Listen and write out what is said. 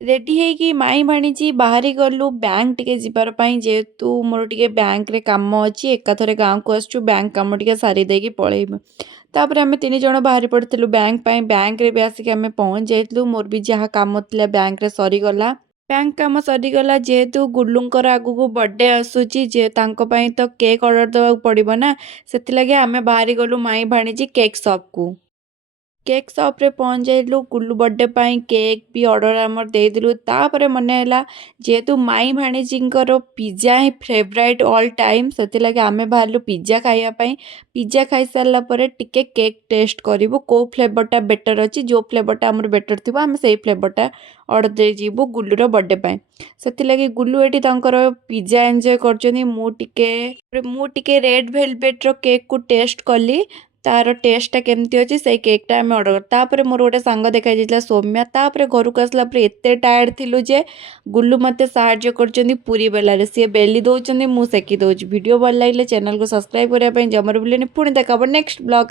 Ready ହେଇକି ମାଇଁ ଭାଣିଜୀ ବାହାରି ଗଲୁ ବ୍ୟାଙ୍କ ଟିକେ ଯିବାର ପାଇଁ ଯେହେତୁ ମୋର ଟିକେ ବ୍ୟାଙ୍କରେ କାମ ଅଛି ଏକାଥରେ ଗାଁକୁ ଆସୁଛୁ ବ୍ୟାଙ୍କ କାମ ଟିକେ ସାରି ଦେଇକି ପଳେଇବୁ। ତାପରେ ଆମେ 3 ଜଣ ବାହାରି ପଡ଼ିଥିଲୁ ବ୍ୟାଙ୍କ ପାଇଁ ବ୍ୟାଙ୍କରେ ବି ଆସିକି ଆମେ ପହଞ୍ଚି ଯାଇଥିଲୁ ମୋର ବି ଯାହା କାମ ଥିଲା ବ୍ୟାଙ୍କରେ ସରିଗଲା। ବ୍ୟାଙ୍କ କାମ ସରିଗଲା ଯେହେତୁ ଗୁଲୁଙ୍କର ଆଗକୁ ବର୍ଥଡେ ଆସୁଛି ଯେ ତାଙ୍କ ପାଇଁ ତ କେକ୍ ଅର୍ଡ଼ର ଦେବାକୁ ପଡ଼ିବ ନା ସେଥିଲାଗି ଆମେ ବାହାରି ଗଲୁ ମାଇଁ ଭାଣିଜୀ କେକ୍ ସପକୁ। କେକ୍ ସପ୍ରେ ପହଞ୍ଚାଇଲୁ ଗୁଲୁ ବର୍ଥଡେ ପାଇଁ କେକ୍ ବି ଅର୍ଡ଼ର ଆମର ଦେଇଦେଲୁ ତାପରେ ମନେ ହେଲା ଯେହେତୁ ମାଇଁ ଭାଣିଜୀଙ୍କର ପିଜ୍ଜା ହିଁ ଫେଭରାଇଟ୍ ଅଲ୍ ଟାଇମ୍ ସେଥିଲାଗି ଆମେ ବାହାରିଲୁ ପିଜ୍ଜା ଖାଇବା ପାଇଁ। ପିଜ୍ଜା ଖାଇସାରିଲା ପରେ ଟିକେ କେକ୍ ଟେଷ୍ଟ କରିବୁ କେଉଁ ଫ୍ଲେଭରଟା ବେଟର୍ ଅଛି ଯେଉଁ ଫ୍ଲେଭରଟା ଆମର ବେଟର୍ ଥିବ ଆମେ ସେଇ ଫ୍ଲେଭରଟା ଅର୍ଡ଼ର ଦେଇଯିବୁ ଗୁଲୁର ବର୍ଥଡେ ପାଇଁ। ସେଥିଲାଗି ଗୁଲୁ ଏଠି ତାଙ୍କର ପିଜ୍ଜା ଏନ୍ଜୟ କରୁଛନ୍ତି ମୁଁ ଟିକେ ରେଡ୍ ଭେଲଭେଟ୍ର କେକ୍କୁ ଟେଷ୍ଟ କଲି ତାର ଟେଷ୍ଟଟା କେମିତି ଅଛି ସେଇ କେକ୍ଟା ଆମେ ଅର୍ଡ଼ର ତାପରେ ମୋର ଗୋଟେ ସାଙ୍ଗ ଦେଖାଯାଇଥିଲା ସୌମ୍ୟା ତାପରେ ଘରକୁ ଆସିଲା ପରେ ଏତେ ଟାୟାର୍ଡ଼ ଥିଲୁ ଯେ ଗୁଲୁ ମୋତେ ସାହାଯ୍ୟ କରୁଛନ୍ତି ପୁରୀ ବେଲାରେ ସିଏ ବେଲି ଦେଉଛନ୍ତି ମୁଁ ସେକି ଦେଉଛି। ଭିଡ଼ିଓ ଭଲ ଲାଗିଲେ ଚ୍ୟାନେଲକୁ ସବସ୍କ୍ରାଇବ୍ କରିବା ପାଇଁ ଜମାରୁ ଭୁଲିନି ପୁଣି ଦେଖା ହେବ ନେକ୍ସଟ ବ୍ଲଗ୍।